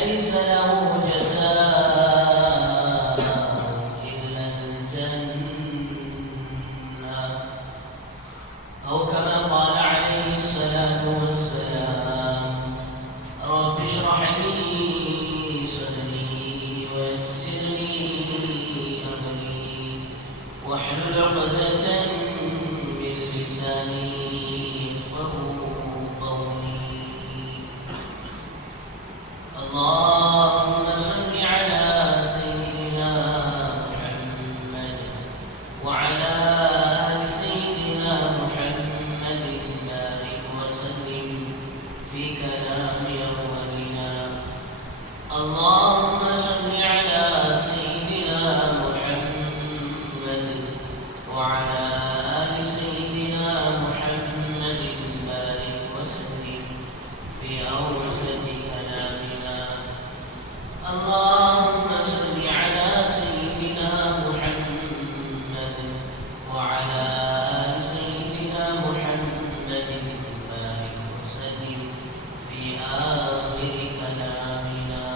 ليس له جزاء إلا الجنة أو كما قال عليه الصلاة والسلام رب اشرح لي صدري ويسر لي أمري واحلل عقدة من لساني يفقهوا قولي. اللهم صل على سيدنا محمد وعلى آل سيدنا محمد بارك وسلم في كلام أولنا. اللهم صل على سيدنا محمد وعلى آل سيدنا محمد بارك وسلم في أوسط كلامنا. اللهم صل على سيدنا محمد وعلى آل سيدنا محمد بارك وسلم في آخر كلامنا.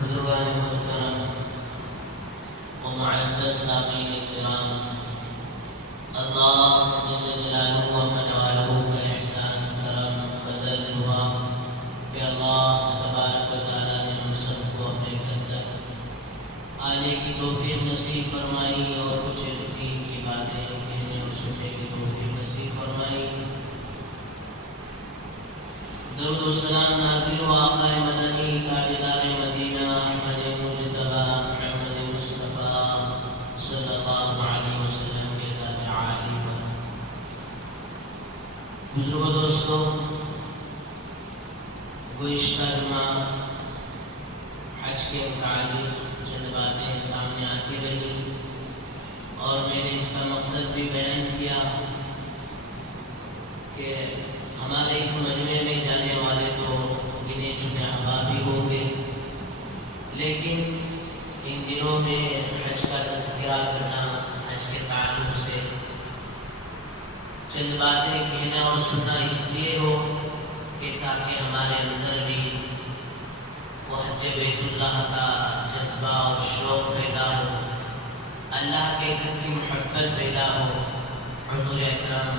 بزرگان محترم ومعزز سامعین کرام، اللہ جل جلالہ و منوالہ کا احسان کرم فضل ہوا کہ اللہ تبارک و تعالیٰ نے ہم سب کو اپنے گھر تک آنے کی توفیق نصیب فرمائی اور کچھ دین کی باتیں کہنے اور سننے کی توفیق نصیب فرمائی. درود و سلام نازل و آقا مدنی تاجدار مدینہ احمد مجتبی محمد مصطفیٰ صلی اللہ علیہ وسلم کے ذات عالی پر. بزرگوں دوستوں، گزشتہ جمعہ حج کے متعلق چند باتیں سامنے آتی رہی اور میں نے اس کا مقصد بھی بیان کیا کہ ہمارے اس مجمع میں جانے والے تو گنے چنے احباب ہی ہوں گے، لیکن ان دنوں میں حج کا تذکرہ کرنا، حج کے تعلق سے چند باتیں کہنا اور سننا اس لیے ہو کہ تاکہ ہمارے اندر بھی وہ حج بیت اللہ کا جذبہ اور شوق پیدا ہو، اللہ کے گھر کی محبت پیدا ہو، حضور اکرم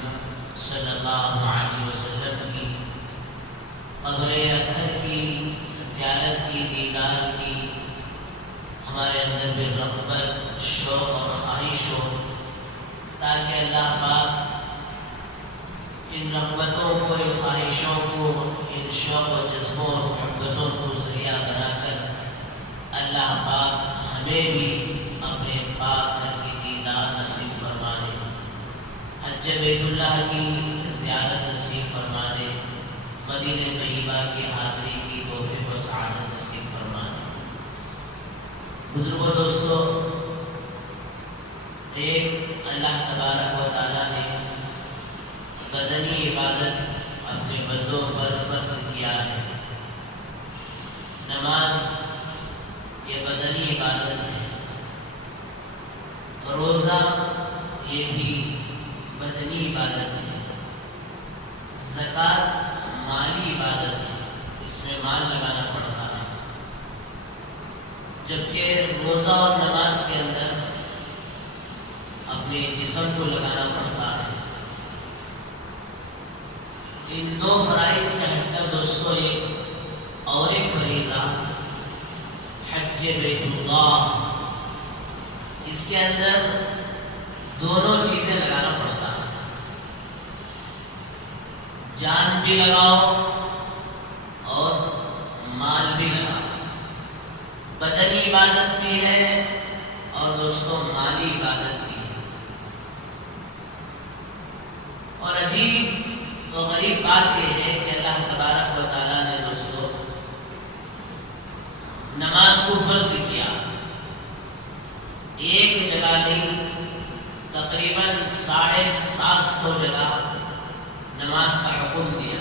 صلی اللہ علیہ وسلم کی قبر اطہر کی زیارت کی، دیدار کی ہمارے اندر بھی رغبت، شوق اور خواہش ہو، تاکہ اللہ پاک ان رغبتوں کو، ان خواہشوں کو، ان شوق و جذبوں اور محبتوں کو ذریعہ بنا کر اللہ پاک ہمیں بھی اپنے پاک گھر کی دیدار نصیب فرما دے، حج بیت اللہ کی زیارت نصیب فرما دے، مدینہ طیبہ کی حاضری کی توفیق و سعادت نصیب فرما دے. بزرگوں دوستو، ایک اللہ تبارک و تعالیٰ نے بدنی عبادت اپنے بندوں پر فرض کیا ہے. نماز یہ بدنی عبادت ہے، روزہ یہ بھی بدنی عبادت ہے، زکوٰۃ مالی عبادت ہے، اس میں مال لگانا پڑتا ہے، جبکہ روزہ اور نماز کے اندر اپنے جسم کو لگانا پڑتا ہے. ان دو فرائض سے ہٹ کر دوستو ایک اور ایک فریضہ حج بیت اللہ، اس کے اندر دونوں چیزیں لگانا پڑتا ہے، جان بھی لگاؤ اور مال بھی لگاؤ. بدنی عبادت بھی ہے اور دوستو مالی عبادت بھی ہے. اور عجیب و غریب بات یہ ہے کہ اللہ تبارک و تعالیٰ نے دوستو نماز کو فرض کیا، ایک جگہ نہیں، تقریباً 750 جگہ نماز کا حکم دیا.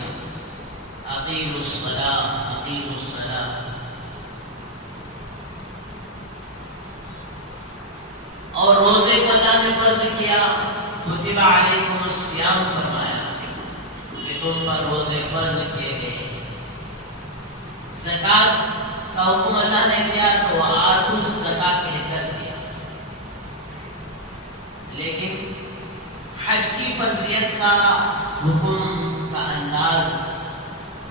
اقیموا الصلاۃ اقیموا الصلاۃ. اور روزے کو اللہ نے فرض کیا، کتب علیکم الصیام فرمایا کہ تم پر روزے فرض کیے گئے.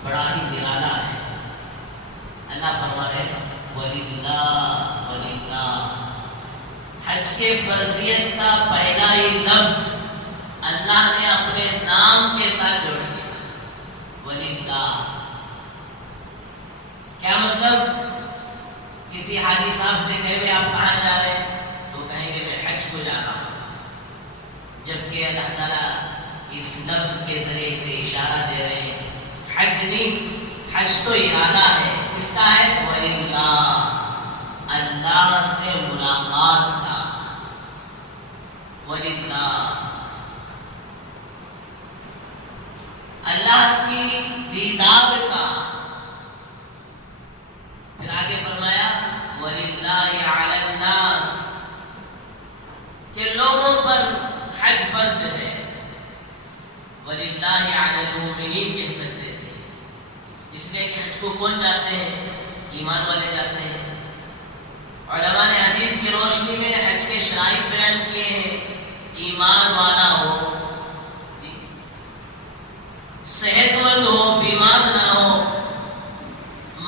بڑا ہی نرالا ہے. اللہ فرما رہے وَلِلَّهِ وَلِلَّهِ. حج کے فرضیت کا پہلا ہی لفظ اللہ نے اپنے نام کے ساتھ جوڑ دیا. وَلِلَّهِ. کیا مطلب؟ کسی حاجی صاحب سے کہے آپ کہاں جا رہے ہیں تو کہیں گے میں حج کو جا رہا ہوں، جبکہ اللہ تعالیٰ اس لفظ کے ذریعے سے اشارہ دے رہے ہیں حج نہیں، حج تو ارادہ ہے. کس کا ہے؟ وَلِلَّهِ. اللہ سے ملاقات کا. وَلِلَّهِ. اللہ کی دیدار کا. پھر آگے فرمایا وَلِلَّهِ عَلَى النَّاسِ، کہ لوگوں پر حج فرض ہے. وَلِلَّهِ عَلَى الْمُؤْمِنِينَ کہہ سکتے تھے، اس لیے کہ حج کو کون جاتے ہیں؟ ایمان والے جاتے ہیں. علماء نے حدیث کی روشنی میں حج کے شرائط بیان کیے ہیں. ایمان والا ہو، صحت مند ہو، بیمار نہ ہو،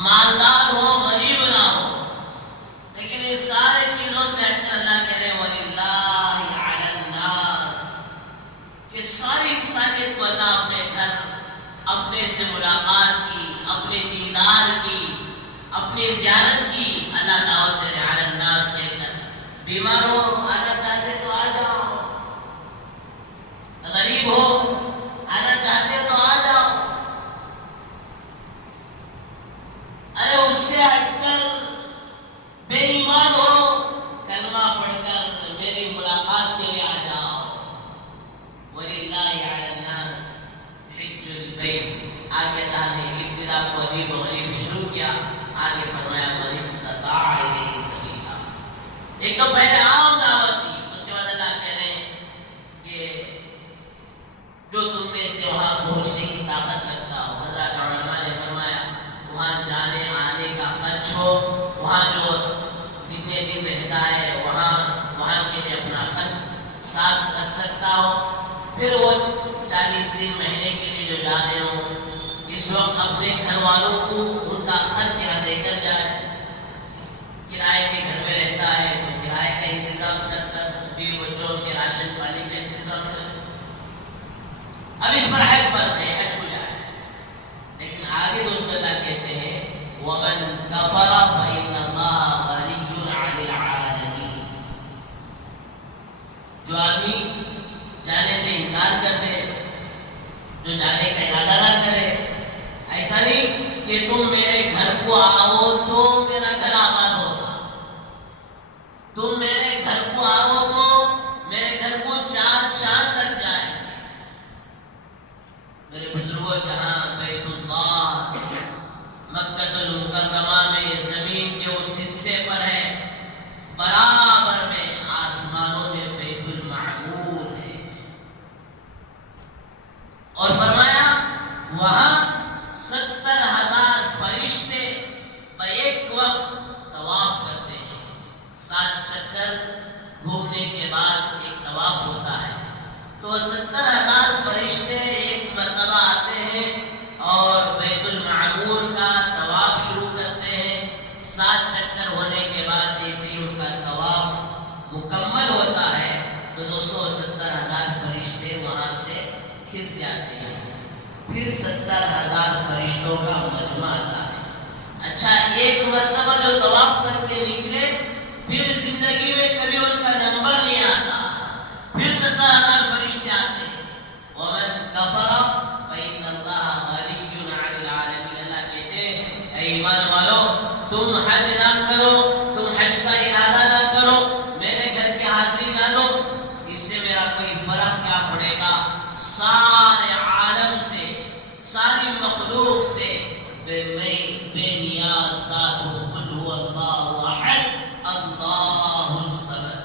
مالدار ہو، غریب نہ ہو. لیکن اس سارے چیزوں سے ہٹ کر اللہ کہہ رہے ہیں وَلِلَّهِ عَلَى النَّاسِ، کہ ساری انسانیت کو اللہ اپنے گھر، اپنے سے ملاقات کی، اپنے دیدار کی، اپنی زیارت کی اللہ دعوت دے رہے. علی الناس کہہ کر بیمار ہو آنا چاہتے تو آ جاؤ، غریب ہو آنا چاہتے تو آ جاؤ. ارے اس سے ہٹ کر بے ایمان ہو، کلمہ پڑھ کر میری ملاقات کے لیے آ جاؤ. وَلِلَّهِ عَلَى النَّاسِ حِجُّ الْبَيْتِ. آگے اللہ نے ابتدا کو عجیب و غریب شروع کیا. آگے فرمایا مَنِ اسْتَطَاعَ إِلَيْهِ سَبِيلًا. ایک تو پہلے عام دعوت دی، اس کے بعد اللہ کہہ رہے ہیں کہ جو تم میں سے وہاں پہنچنے کی طاقت رکھتا ہو. حضرات علماء نے فرمایا وہاں جانے آنے کا خرچ ہو، وہاں جو جتنے دن رہتا ہے وہاں کے لیے اپنا خرچ ساتھ رکھ سکتا ہو. پھر وہ 40 دن مہینے کے لیے جو جا رہے ہوں اس وقت اپنے گھر والوں کو ان کا خرچ یہاں دے کر جائے. کرائے کے گھر میں رہتا ہے تو کرائے کا انتظام کر کر، بیوی بچوں کے راشن پانی کا انتظام کر کر. اب اس پر حج فرض ہے، حج کو جائے. لیکن آگے دوست اللہ کہتے ہیں وَمَنْ كَفَرَ فَإِنَّ اللَّهَ غَنِيٌّ عَنِ الْعَالَمِينَ. جو آدمی جانے سے انکار کر دے، جو جانے کا ارادہ نہ کرے، ایسا نہیں کہ تم میرے گھر کو آؤ تو میرا گھر آباد ہوگا، تم میرے گھر کو آؤ تو میرے گھر کو 4 چاند لگ جائیں گے. میرے بزرگوں جہاں بیت اللہ مکہ المکرمہ میں زمین کے اس حصے پر ہے، برابر میں آسمانوں میں بیت المعمور ہے. اور فرمایا وہاں 70,000 فرشتے بیک وقت طواف کرتے ہیں. 7 چکر گھومنے کے بعد ایک طواف ہوتا ہے. تو 70,000 فرشتے ایک مرتبہ آتے ہیں اور بیت المعمور کا طواف شروع کرتے ہیں. 7 چکر ہونے کے بعد جیسے ہی ان کا طواف مکمل ہوتا ہے تو دوستوں 70,000 فرشتے وہاں سے کھس جاتے ہیں. پھر 70,000 فرشتوں کا مجمع آتا ہے. اچھا ایک مرتبہ جو طواف کر کے نکلے پھر زندگی میں کبھی ان کا نمبر نہیں آتا، پھر 70,000 فرشتے آتے ہیں. وَمَنْ كَفَرَ فَإِنَّ اللَّهَ غَنِيٌّ عَنِ الْعَالَمِينَ. اللہ کہتے ہیں اے ایمان والو تم حج نہ کرو، تم حج کا ارادہ نہ کرو، میرے گھر کی حاضری نہ دو، اس سے میرا کوئی فرق کیا پڑے گا؟ سارے عالم سے، ساری مخلوق سے میں بے نیاز ذات ہوں. قل هو اللہ احد اللہ الصمد.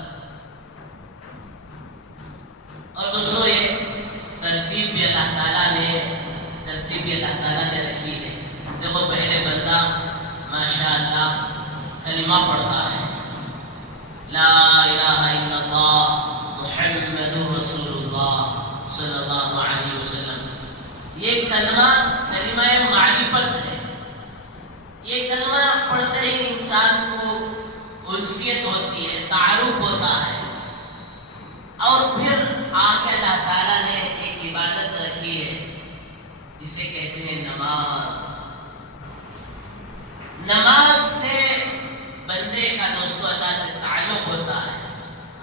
اور دوستو یہ ترتیب بھی اللہ تعالیٰ نے رکھی ہے. دیکھو پہلے بندہ ماشاءاللہ کلمہ پڑھتا ہے لا الہ الا اللہ محمد رسول اللہ صلی اللہ علیہ وسلم. یہ کلمہ معرفت یہ کلمہ پڑھتے ہی انسان کو انسیت ہوتی ہے، تعارف ہوتا ہے، اور پھر آگے اللہ تعالیٰ نے ایک عبادت رکھی ہے جسے کہتے ہیں نماز۔ نماز سے بندے کا دوستو اللہ سے تعلق ہوتا ہے۔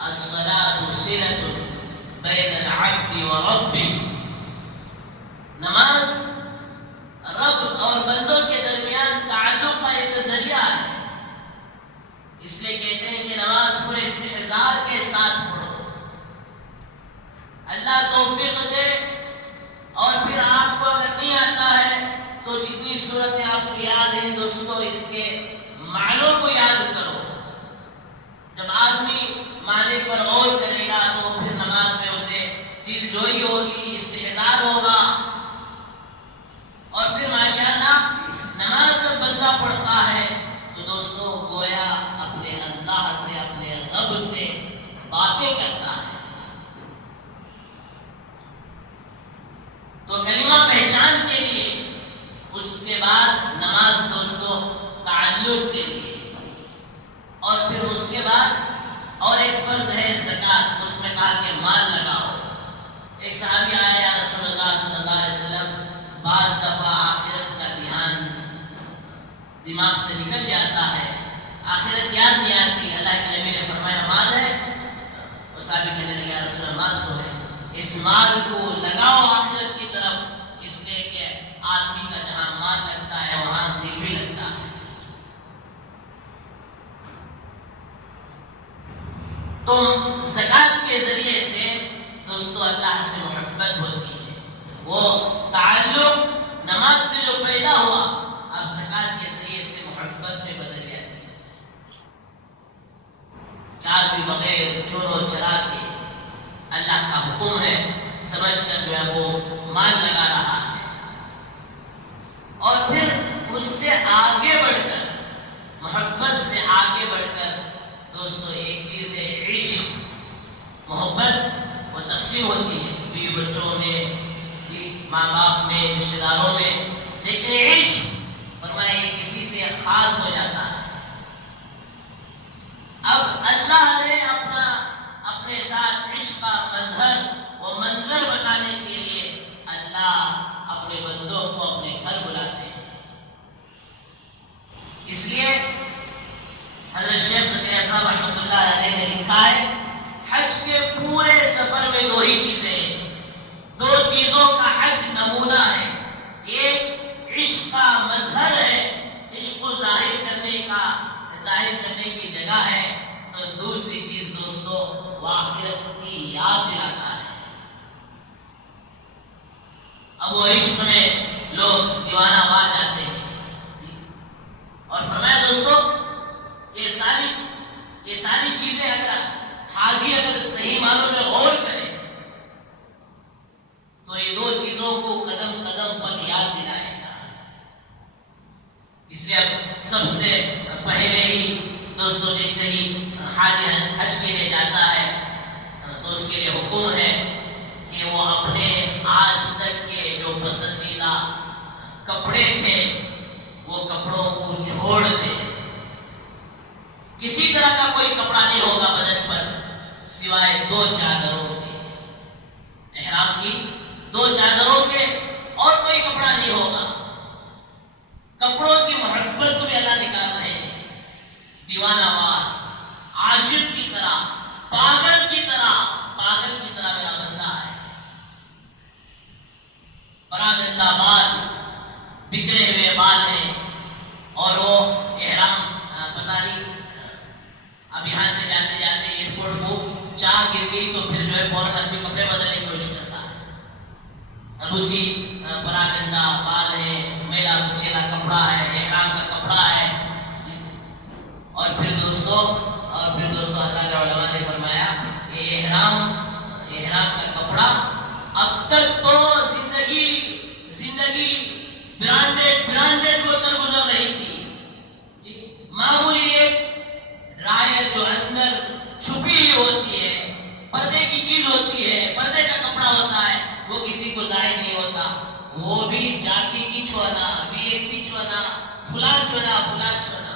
الصلاۃ صلۃ بین العبد وربہ، نماز رب اور بندوں کے درمیان تعلق کا ایک ذریعہ ہے۔ اس لیے کہتے ہیں کہ نماز پورے استحضار کے ساتھ پڑھو، اللہ توفیق دے۔ اور پھر آپ کو اگر نہیں آتا ہے تو جتنی صورتیں آپ کو یاد ہیں دوستو، اس کے معنوں کو یاد کرو۔ جب آدمی معنی پر غور کرے گا تو پھر نماز میں اسے دل جوئی ہوگی، استحضار ہوگا، اور پھر ماشاءاللہ نماز جب بندہ پڑھتا ہے تو دوستو گویا اپنے اللہ سے، اپنے رب سے باتیں کرتا ہے۔ تو کلمہ پہچان کے لیے، اس کے بعد نماز دوستو تعلق کے لیے، اور پھر اس کے بعد اور ایک فرض ہے زکوٰۃ، اس میں کہا کہ مال لگاؤ۔ ایک صحابی آیا یا رسول اللہ صلی اللہ علیہ وسلم، بعض دفعہ آخرت کا دھیان دماغ سے نکل جاتا ہے، آخرت یاد نہیں آتی۔ اللہ کے نبی نے فرمایا مال ہے، اور صحابی کہنے لگے یا رسول اللہ مال تو ہے، اس مال کو لگاؤ آخرت کی طرف، اس لیے کہ آدمی کا جہاں مال لگتا ہے وہاں دل بھی لگتا ہے۔ تو زکوٰۃ کے ذریعے سے دوستو اللہ سے محبت ہوتی ہے، وہ تعلق نماز سے جو پیدا ہوا اب زکوٰۃ کے ذریعے سے محبت میں بدل جاتی ہے۔ کہ آدمی بغیر چورو چرا کے اللہ کا حکم ہے سمجھ کر جو ہے وہ مال لگا رہا ہے، اور پھر اس سے آگے بڑھ کر، محبت سے آگے بڑھ کر دوستو ایک چیز ہے عشق۔ محبت وہ تقسیم ہوتی ہے بیوی بچوں میں، ماں باپ میں، رشتہ داروں میں، لیکن عشق فرمایا یہ کسی سے خاص ہو جاتا ہے۔ اب اللہ نے اپنے ساتھ عشق کا مظہر و منظر بتانے کے لیے اللہ اپنے بندوں کو اپنے گھر بلاتے ہیں۔ اس لیے حضرت شیخ زکریا صاحب رحمۃ اللہ علیہ نے لکھا ہے حج کے پورے سفر میں دو ہی چیزیں ہیں، دو چیزوں کا حج نمونہ ہے، ایک عشق کا مظہر ہے، عشق کو ظاہر کرنے کی جگہ ہے، تو دوسری چیز دوستو وہ آخرت کی یاد دلاتا ہے۔ اب وہ عشق میں لوگ دیوانہ وار جاتے ہیں، اور فرمایا دوستو یہ ساری چیزیں اگر حاجی صحیح معنوں میں غور کرے تو یہ دو چیزوں کو قدم قدم پر یاد دلائے گا۔ اس لیے اب سب سے پہلے ہی دوستو جیسے ہی حاجی حج کے لیے جاتا ہے تو اس کے لیے حکم ہے کہ وہ اپنے آج تک کے جو پسندیدہ کپڑے تھے وہ کپڑوں کو چھوڑ دے۔ کسی طرح کا کوئی کپڑا نہیں ہوگا بدن پر سوائے دو چادروں کے، احرام کی دو چادروں کے، اور کوئی کپڑا نہیں ہوگا۔ کپڑوں کی محبت کو بھی اللہ نکال رہے ہیں، دیوانہ وار، عاشق کی طرح، پاگل کی طرح میرا بندہ ہے، پراگندہ بال، بکھرے ہوئے بال ہیں، اور وہ احرام پتہ نہیں اب یہاں سے جاتے جاتے ایئرپورٹ کو چاہ گر گئی تو پھر جو ہے فوراً آدمی کپڑے بدلنے کی کوشش کرتا ہے۔ اب اسی پراگندہ بال ہے، میلا کچیلا کپڑا ہے، احرام کا کپڑا ہے، اور پھر دوستو اللہ کے علماء نے فرمایا کہ احرام کا کپڑا اب تک تو زندگی برانڈیڈ کو تر گزر رہی تھی، معمولی ایک رائل جو اندر چھپی ہوتی ہے، پردے کی چیز ہوتی ہے، پردے کا کپڑا ہوتا ہے، وہ کسی کو ظاہر نہیں ہوتا، وہ بھی جاتی بچھوانا، بھی ایک بچھوانا چھونا فلاں چھونا.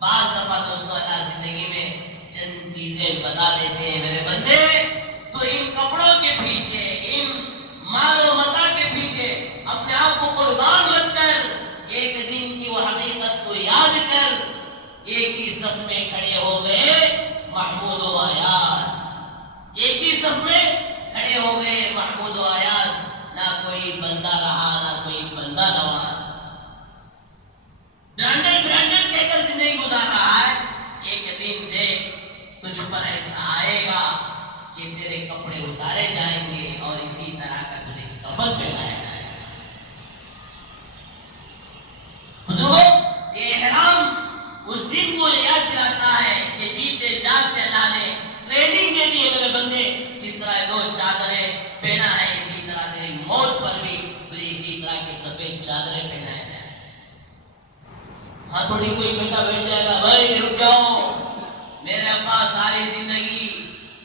بعض دفعہ دوستو اللہ زندگی میں چند چیزیں بتا دیتے ہیں میرے بندے، تو ان کپڑوں کے پیچھے، ان مال و متاع کے پیچھے اپنے آپ کو قربان مت کر. ایک دن کی وہ حقیقت کو یاد کر. ایک ہی صف میں کھڑے ہو گئے محمود و ایاز، ایک ہی صف میں کھڑے ہو گئے محمود و ایاز. نہ کوئی بندہ رہا نہ کوئی بندہ نواز. برانڈڈ کہہ کر زندگی گزار رہا ہے. ایک دن دیکھ تجھ پر ایسا آئے گا کہ تیرے کپڑے اتارے جائیں گے اور اسی طرح کا تجھے کفن پہنایا جائے گا. بزرگوں، یہ احرام اس دن کو یاد دلاتا ہے کہ جیتے جاگتے اللہ نے ٹریننگ دے دی ہے میرے بندے. جس طرح دو چادریں پہنا ہے اسی طرح تیری موت پر بھی تجھے اسی طرح کی سفید چادریں پہنایا جائے. ہاں تھوڑی کوئی بیٹا بیٹھ جائے گا، بھائی رک جاؤ، میرے ابا ساری زندگی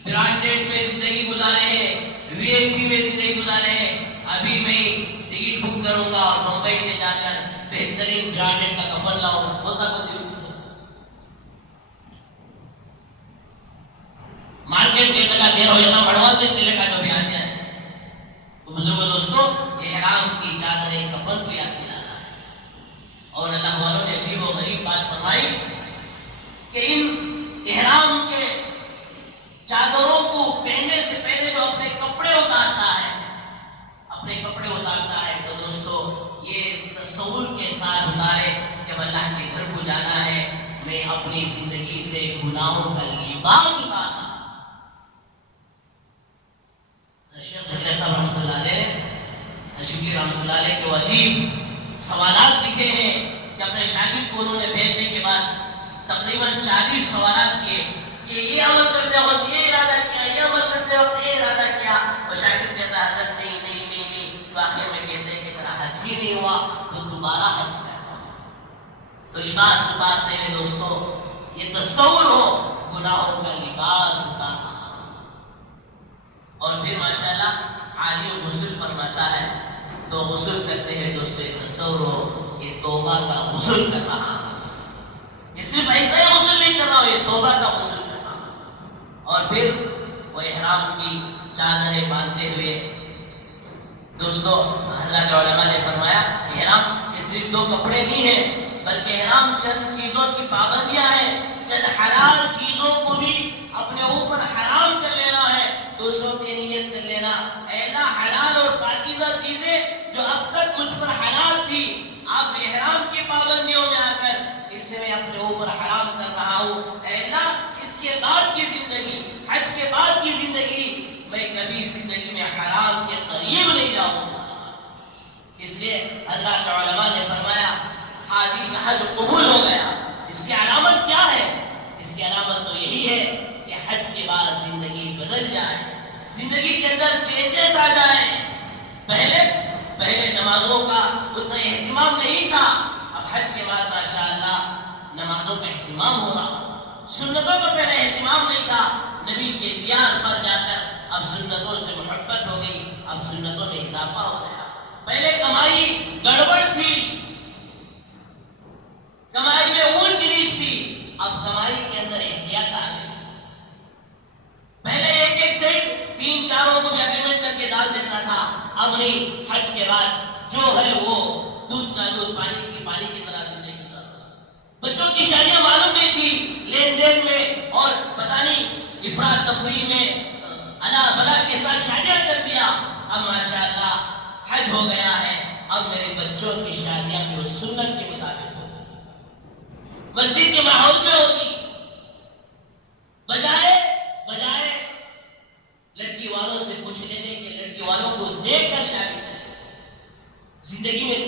برانڈیڈ میں زندگی گزارے ہیں، وی آئی پی میں زندگی گزارے ہیں. ابھی میں ٹکٹ بک کروں گا اور بمبئی سے جا کر بہترین برانڈیڈ کا کفن لاؤں گا. ہوتا کچھ مارکیٹ میں اتنا دیر ہو جاتا مڑوا سے لے کا جو بھی آتے ہیں. تو بزرگوں دوستوں، احرام کی چادریں کفن کو یاد دلانا ہے. اور اللہ والوں نے عجیب و غریب بات فرمائی کہ ان احرام کے چادروں کو پہننے سے پہلے جو اپنے کپڑے اتارتا ہے، اپنے کپڑے اتارتا ہے، تو دوستو یہ تصور کے ساتھ اتارے کہ اللہ کے گھر کو جانا ہے، میں اپنی زندگی سے گناہوں کا لباس اتارنا. شیخ صاحب رحمۃ اللہ علیہ، حشبلی رحمۃ اللہ علیہ کے عجیب سوالات لکھے ہیں کہ اپنے شاگرد کو انہوں نے بھیجنے کے بعد تقریباً 40 سوالات کیے کہ یہ عمل کرتے وقت یہ ارادہ کیا، یہ عمل کرتے وقت یہ ارادہ کیا. اور شاگرد کہتا ہے حضرت نہیں. تو آخر میں کہتے ہیں کہ تیرا حج ہی نہیں ہوا تو دوبارہ حج کرتا. تو لباس اتارتے ہیں دوستو یہ تصور ہو گناہوں کا لباس اتارنا. اور پھر ماشاءاللہ حاجی غسل فرماتا ہے تو غسل کرتے ہوئے دوستو یہ تصور ہو یہ توبہ کا غسل کر رہا ہوں. صرف ایسا ہی غسل نہیں کر رہا ہوں، یہ توبہ کا غسل کر رہا ہوں. اور پھر وہ احرام کی چادریں باندھتے ہوئے دوستو حضرات علماء نے فرمایا احرام یہ صرف دو کپڑے نہیں ہیں بلکہ احرام چند چیزوں کی پابندیاں ہیں. چند حلال چیزوں کو بھی اپنے اوپر حرام کر لینا ہے. تو اس وقت یہ نیت کر لینا اے اللہ حلال اور پاکیزہ چیزیں جو اب تک مجھ پر حلال تھی اب احرام کی پابندیوں میں آ کر اسے میں اپنے اوپر حرام کر رہا ہوں. اے اللہ اس کے بعد کی زندگی، حج کے بعد کی زندگی میں کبھی زندگی میں حرام کے قریب نہیں جاؤں گا. اس لیے حضرات علماء نے فرمایا حاجی کا حج قبول ہو گیا. اس کی علامت کیا ہے؟ اس کی علامت تو یہی ہے کہ حج کے بعد زندگی بدل جائے، زندگی کے اندر چینجز آ جائیں. پہلے نمازوں کا اتنا اہتمام نہیں تھا، اب حج کے بعد ماشاءاللہ نمازوں کا اہتمام ہو رہا. سنتوں کا پہلے اہتمام نہیں تھا، نبی کے دیار پر جا کر اب سنتوں سے محبت ہو گئی، اب سنتوں میں اضافہ ہو گیا. پہلے کمائی گڑبڑ تھی، کمائی میں اونچ نیچ تھی، اب کمائی کے اندر احتیاط آ گئی. پہلے ایک سیٹ 3-4 کو بھی اگریمنٹ کر کے ڈال دیتا تھا، اب نہیں. حج کے بعد جو ہے وہ دودھ کا دودھ پانی کی طرح زندگی گزار رہا. بچوں کی شادیاں معلوم نہیں تھی، لین دین میں اور پتہ نہیں افراد تفریح میں الا بلا کے ساتھ شادیاں کر دیا. اب ماشاءاللہ حج ہو گیا ہے، اب میرے بچوں کی شادیاں بھی اس سنت کے مطابق ہوگی، مسجد کے ماحول میں ہوگی. بجائے لڑکی والوں سے پوچھ لینے کے لڑکی والوں کو دیکھ کر شادی کریں. زندگی میں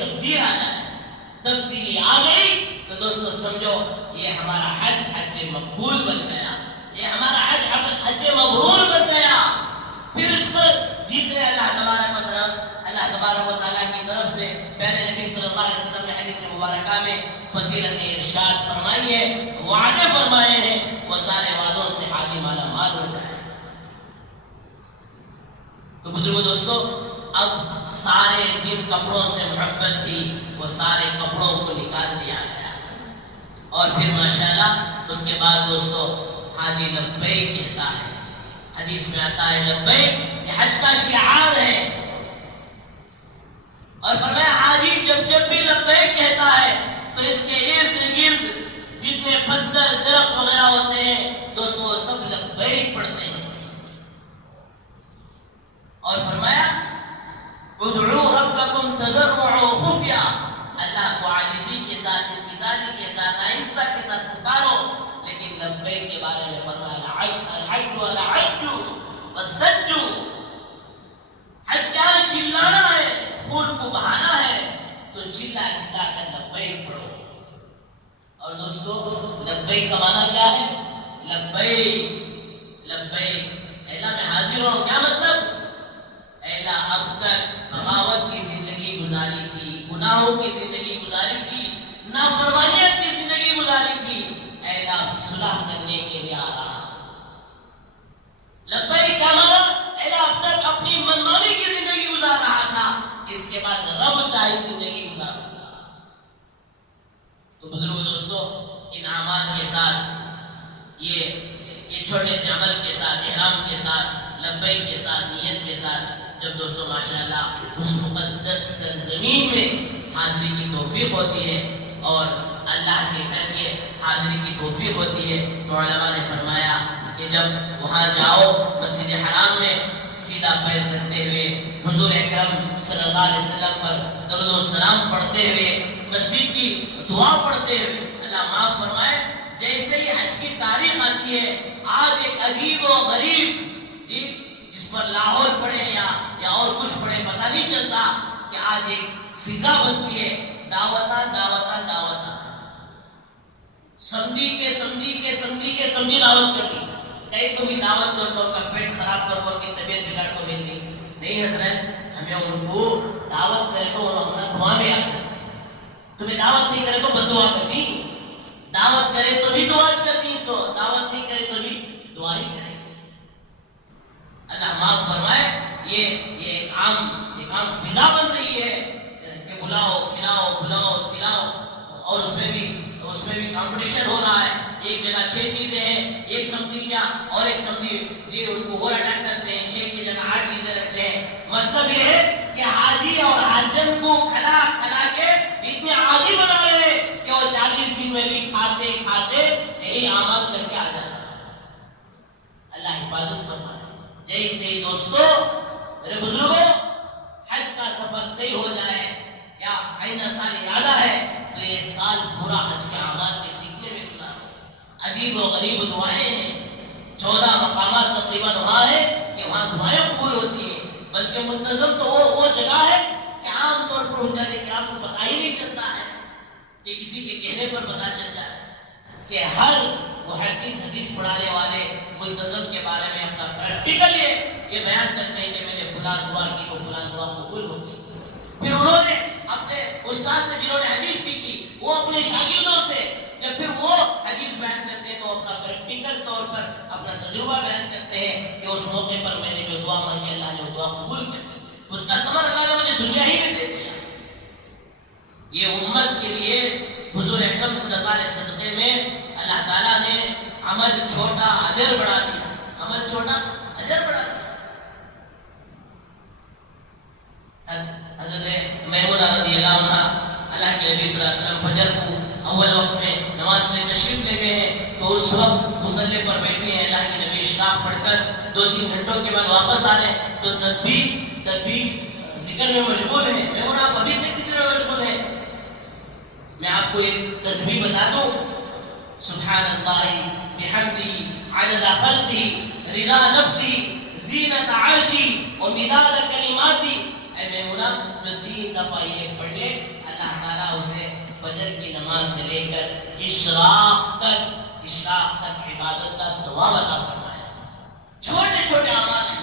تبدیلی آ گئی تو دوستو سمجھو یہ ہمارا حج مقبول بن گیا، یہ ہمارا حج مبرور بن گیا. پھر اس پر جتنے اللہ تبارک و تعالیٰ کی طرف سے پیارے نبی صلی اللہ علیہ وسلم نے حدیث مبارکہ میں فضیلت ارشاد فرمائی ہے، وعدے فرمائے ہیں، وہ سارے وعدوں سے حاجی مالا مال ہو جائے. تو بزرگو دوستو اب سارے جن کپڑوں سے محبت تھی وہ سارے کپڑوں کو نکال دیا گیا. اور پھر ماشاءاللہ اس کے بعد دوستو حاجی لبیک کہتا ہے. حدیث میں آتا ہے لبیک یہ حج کا شعار ہے. اور فرمایا حاجی جب بھی لبیک کہتا ہے تو اس کے ارد گرد جتنے پتھر درخت وغیرہ ہوتے ہیں دوستو وہ سب لبیک پڑھتے ہیں. اور فرمایا ادعوا ربکم تضرعا خفیا، اللہ کو عاجزی کے ساتھ، انکساری کے ساتھ، آہستہ کے ساتھ پکارو. لیکن لبیک کے بارے میں فرمایا الحج والعج والزج، حج کیا ہے؟ چلانا ہے، خون کو بہانا ہے، تو چلا چلا کر لبیک پڑھو. اور دوستو لبیک کا معنی کیا ہے؟ لبیک لبیک اللہ میں حاضر ہوں. کیا مطلب؟ اللہ اب تک بغاوت کی زندگی گزاری تھی، گناہوں کی زندگی گزاری تھی، نافرمانیت کی زندگی گزاری تھی، اللہ اب صلح کرنے کے لیے آ رہا. لبیک کیا مانا؟ اللہ اب تک اپنی منمانی کی زندگی گزار رہا تھا، اس کے بعد رب چاہی زندگی گزاروں گا. تو بزرگو دوستو ان اعمال کے ساتھ یہ چھوٹے سے عمل کے ساتھ، احرام کے ساتھ، لبیک کے ساتھ، نیت کے ساتھ جب دوستو ماشاءاللہ اس مقدس سرزمین میں حاضری کی توفیق ہوتی ہے اور اللہ کے گھر کے حاضری کی توفیق ہوتی ہے تو علماء نے فرمایا کہ جب وہاں جاؤ مسجد حرام میں سیدھا پیر رکھتے ہوئے حضور اکرم صلی اللہ علیہ وسلم پر درود و سلام پڑھتے ہوئے مسجد کی دعا پڑھتے ہوئے اللہ معاف فرمائے. جیسے ہی حج کی تاریخ آتی ہے آج ایک عجیب و غریب جس پر لاہور پڑے یا اور کچھ پڑے پتہ نہیں چلتا کہ آج ایک فضا بنتی ہے دعوتاں سمدھی دعوت کر دی. کئی کو بھی دعوت کر تو ان کا پیٹ خراب کر ان کی طبیعت بگاڑ کو مل گئی. نہیں حضرت ہمیں ان کو دعوت کرے تو ہم دعا میں یاد کرتے ہیں. تمہیں دعوت نہیں کرے تو بد دعا کرتی، دعوت کرے تو بھی دعا کرتی، سو دعوت نہیں کرے تو بھی دعا ہی کرے. اللہ معاف فرمائے. یہ ایک عام فضا بن رہی ہے کہ بلاؤ کھلاؤ اور اس میں بھی کمپٹیشن ہو رہا ہے. ایک جگہ 6 چیزیں ہیں، ایک سمجھی کیا اور ایک سمجھی جی ان کو اور اٹیک کرتے ہیں، 6 کی جگہ 8 چیزیں رکھتے ہیں. مطلب یہ ہے کہ حاجی اور حاجن کو کھلا کے اتنے عادی بنا رہے کہ وہ 40 دن میں بھی کھاتے یہی عمل کر کے آ جاتا. اللہ حفاظت فرمائے. جیسے ہی دوستو میرے بزرگوں حج کا سفر طے ہو جائے یا آئندہ سال ارادہ ہے تو یہ سال پورا حج کے اعمال کے سیکھنے میں گزارو. عجیب و غریب دعائیں ہیں. 14 مقامات تقریباً وہاں ہے کہ وہاں دعائیں قبول ہوتی ہیں. بلکہ منتظم تو وہ جگہ ہے کہ عام طور پر حجاج کرام کو پتہ ہی نہیں چلتا ہے کہ کسی کے کہنے پر پتہ چل جائے کہ ہر وہ حدیث پڑھانے والے ملتزم کے بارے میں اپنا پریکٹیکل یہ بیان کرتے ہیں کہ میں نے فلاں دعا کی تو فلاں دعا قبول ہو گئی. پھر انہوں نے اپنے استاد سے جنہوں نے حدیث سیکھی وہ اپنے شاگردوں سے جب پھر وہ حدیث بیان کرتے ہیں تو اپنا پریکٹیکل طور پر اپنا تجربہ بیان کرتے ہیں کہ اس موقع پر میں نے جو دعا مانگی اللہ نے وہ دعا قبول کر دی. اس کا ثمر اللہ نے مجھے دنیا ہی میں دے دیا. یہ امت کے لیے حضور اکرم صلی اللہ علیہ وسلم میں اللہ تعالیٰ نے عمل چھوٹا اجر بڑھا دیا. عمل چھوٹا اجر بڑھا دیا. حضرت میمونہ رضی اللہ عنہ اللہ کے نبی صلی اللہ علیہ وسلم فجر کو اول وقت میں نماز کے لیے تشریف لے گئے ہیں تو اس وقت مصلی پر بیٹھے ہیں. اللہ کے نبی اشراق پڑھ کر 2-3 گھنٹوں کے بعد واپس آ رہے ہیں تو تب بھی ذکر میں مشغول ہیں. میمونہ آپ ابھی تک ذکر میں مشغول ہیں. میں آپ کو ایک تسبیح بتا دوں. سبحان اللہ بحمدہ عدد خلقہ رضا نفسہ زینت عرشہ ومداد کلماتہ. اے میمونہ جو 3 دفعہ یہ پڑھ لے اللہ تعالیٰ اسے فجر کی نماز سے لے کر اشراق تک عبادت کا ثواب عطا فرمائے. چھوٹے چھوٹے اعمال ہیں.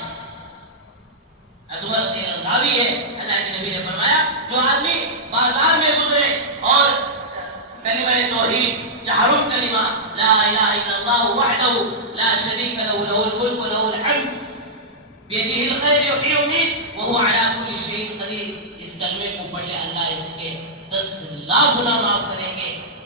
عمر رضی اللہ عنہ بھی ہے. اللہ کے نبی نے فرمایا جو آدمی بازار میں گزرے اور کلمہ توحید جہر کلمہ لا الہ الا اللہ وحدہ لا شریک لہ لہ الملک ولہ الحمد بیدہ الخیر یحیی ویمیت وہو علی کل شیء قدیر. اس کلمے کو پڑھ لے اللہ اس کے 10 لاکھ گناہ معاف کریں گے.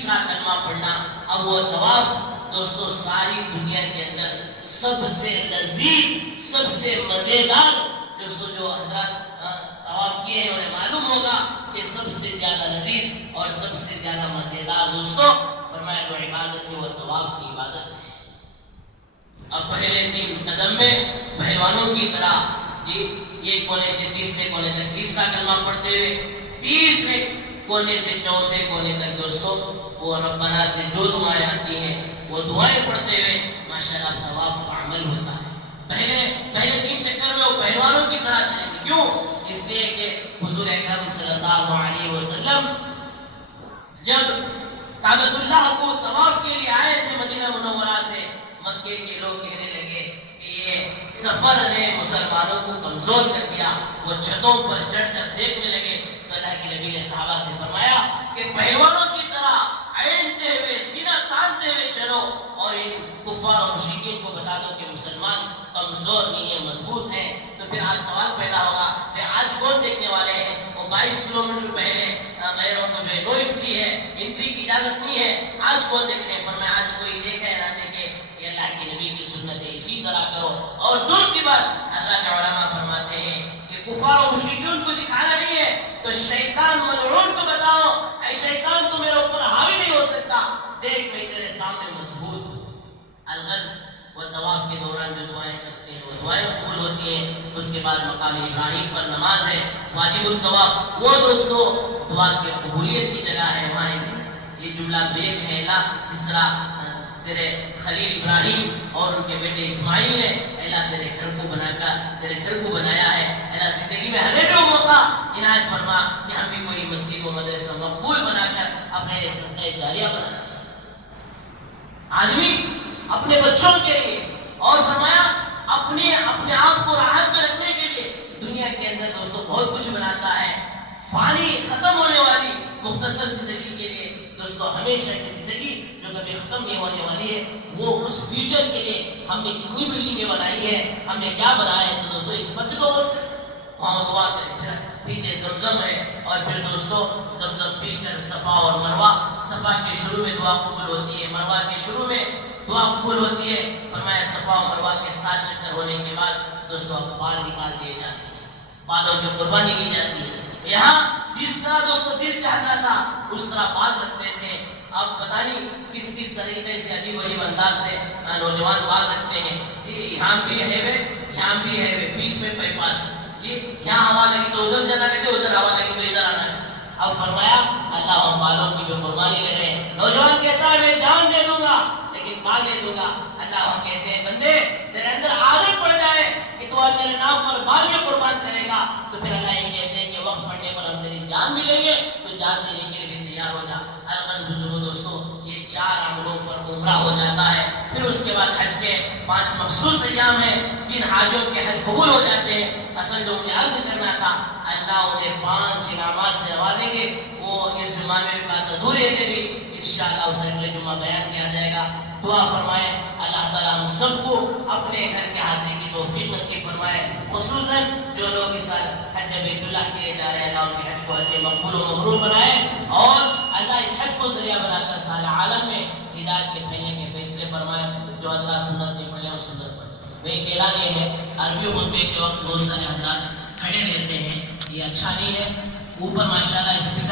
تیسرا کلمہ پڑھنا. اب وہ طواف دوستو ساری دنیا کے اندر سب سے لذیذ، سب سے مزیدار، دوستو جو حضرات طواف کیے ہیں انہیں معلوم ہوگا کہ سب سے زیادہ لذیذ اور سب سے زیادہ مزیدار دوستو فرمایا جو عبادت ہے وہ طواف کی عبادت ہے. اب پہلے 3 قدم میں پہلوانوں کی طرح ایک کونے سے تیسرے کونے تک تیسرا کلمہ پڑھتے ہوئے، تیسرے کونے سے چوتھے کونے تک دوستو وہ ربنا سے جو دعائیں آتی ہیں وہ دعائیں پڑھتے ہوئے ماشاءاللہ طواف کا عمل ہوتا ہے. پہلے 3 چکر میں وہ پہلوانوں کی طرح چلیں گے. کیوں؟ اس لیے کہ حضور اکرم صلی اللہ علیہ وسلم جب کعبۃ اللہ کو طواف کے لیے آئے تھے مدینہ منورہ سے، مکے کے لوگ کہنے لگے کہ یہ سفر نے مسلمانوں کو کمزور کر دیا. وہ چھتوں پر چڑھ کر دیکھنے لگے تو اللہ کے نبی نے صحابہ سے فرمایا کہ پہلوانوں کی طرح اینٹتے ہوئے سینہ تانتے ہوئے چلو اور ان کفار و مشرکین کو بتا دو کہ مسلمان کمزور نہیں ہے، مضبوط ہیں. تو پھر آج سوال پیدا ہوگا کہ آج کون دیکھنے والے ہیں؟ وہ 22 کلومیٹر پہلے غیروں کو جو ہے نو انٹری ہے، انٹری کی اجازت نہیں ہے، آج کون دیکھنے ہیں؟ فرمایا آج کوئی دیکھے نہ دیکھے یہ اللہ کے نبی کی سنت ہے، اسی طرح کرو. اور دوسری بات حضرات علماء فرماتے ہیں کہ کفار و مشرکین کو دکھانا نہیں ہے تو شیطان ملعون کو بتاؤ اے شیطان تو میرے اوپر حاوی نہیں ہو سکتا، دیکھ میں تیرے سامنے مضبوط ہوں. الغرض وہ طواف کے دوران جو دعائیں کرتے ہیں وہ دعائیں قبول ہوتی ہیں. اس کے بعد مقام ابراہیم پر نماز ہے واجب الطواف، وہ دوستو دعا کی قبولیت کی جگہ ہے. وہاں یہ جملہ تو ایک ہے اللہ جس طرح تیرے خلیل ابراہیم اور ان کے بیٹے اسماعیل نے اللہ تیرے گھر کو بنایا ہے، اللہ زندگی میں ہمیں بھی موقع عنایت فرما کہ ہم بھی کوئی مسجد و مدرسہ مقبول بنا کر اپنے لیے صدقہ جاریہ بنا دیں. آدمی اپنے بچوں کے لیے اور فرمایا اپنے آپ کو راحت میں رکھنے کے لیے دنیا کے اندر دوستوں بہت کچھ بناتا ہے. فانی ختم ہونے والی مختصر زندگی کے لیے دوستوں ہمیشہ کی زندگی جو کبھی ختم نہیں ہونے والی ہے، وہ اس فیوچر کے لیے ہم نے کتنی بلڈنگیں بنائی ہیں، ہم نے کیا بنایا ہے. تو دوستوں اس پر بھی تو غور کریں، وہاں دعا کریں. پھر پیچھے زمزم ہے اور پھر دوستوں زمزم پی کر صفا اور مروہ، صفا کے شروع میں دعا قبول ہوتی ہے، مروہ کے شروع میں دعا قبول ہوتی ہے. فرمایا صفا و مروہ کے 7 چکر ہونے کے بعد دوستوں بال نکال دیے جاتے ہیں، بالوں کی قربانی لی جاتی ہے. یہاں جس طرح دوستوں دل چاہتا تھا اس طرح بال رکھتے تھے. اب پتہ نہیں کس طریقے سے عجیب و غریب انداز سے نوجوان بال رکھتے ہیں. یہاں بھی ہے پیٹھ میں پیپاس، یہاں ہوا لگی تو ادھر جانا کہتے، ادھر ہوا لگی تو ادھر آنا. اب فرمایا اللہ ہم بالوں کی بھی قربانی لے رہے ہیں. نوجوان کہتا ہے میں جان دے دوں گا لیکن بال دے دوں گا. اللہ ہم کہتے ہیں بندے تیرے اندر عادت پڑ جائے کہ تو آج میرے نام پر بال بھی قربان کرے گا تو پھر اللہ یہ کہتے ہیں کہ وقت پڑنے پر ہم تیری جان بھی لیں گے تو جان دینے کے لیے بھی تیار ہو جا. الغرض بزرگوں دوستوں یہ 4 عملوں پر عمرہ ہو جاتا ہے. پھر اس کے بعد حج کے 5 مخصوص ایام ہیں جن حاجوں کے حج قبول ہو جاتے ہیں. اصل جو مجھے عرض کرنا تھا اللہ انہیں 5 انعامات سے نوازیں گے. وہ اس جمعہ میں بھی بات ادھوری رہ گئی، انشاءاللہ اسے اگلے جمعہ بیان کیا جائے گا. دعا فرمائے اللہ تعالیٰ ہم سب کو اپنے گھر کے حاضری کی توفیق نصیب فرمائے. خصوصاً جو لوگ اس سال حج بیت اللہ کے لیے جا رہے ہیں اللہ ان کے حج کو حج مقبول و مبرور بنائے اور اللہ اس حج کو ذریعہ بنا کر سارے عالم میں ہدایت کے پھیلنے کے فیصلے فرمائے. جو اللہ سنت نہیں پڑھے وہ سنت پڑھے. وہ ایک اعلان یہ ہے عربی خطبے کے وقت بہت سارے حضرات کھڑے رہتے ہیں، یہ اچھا نہیں ہے. اوپر ماشاءاللہ اسپیکر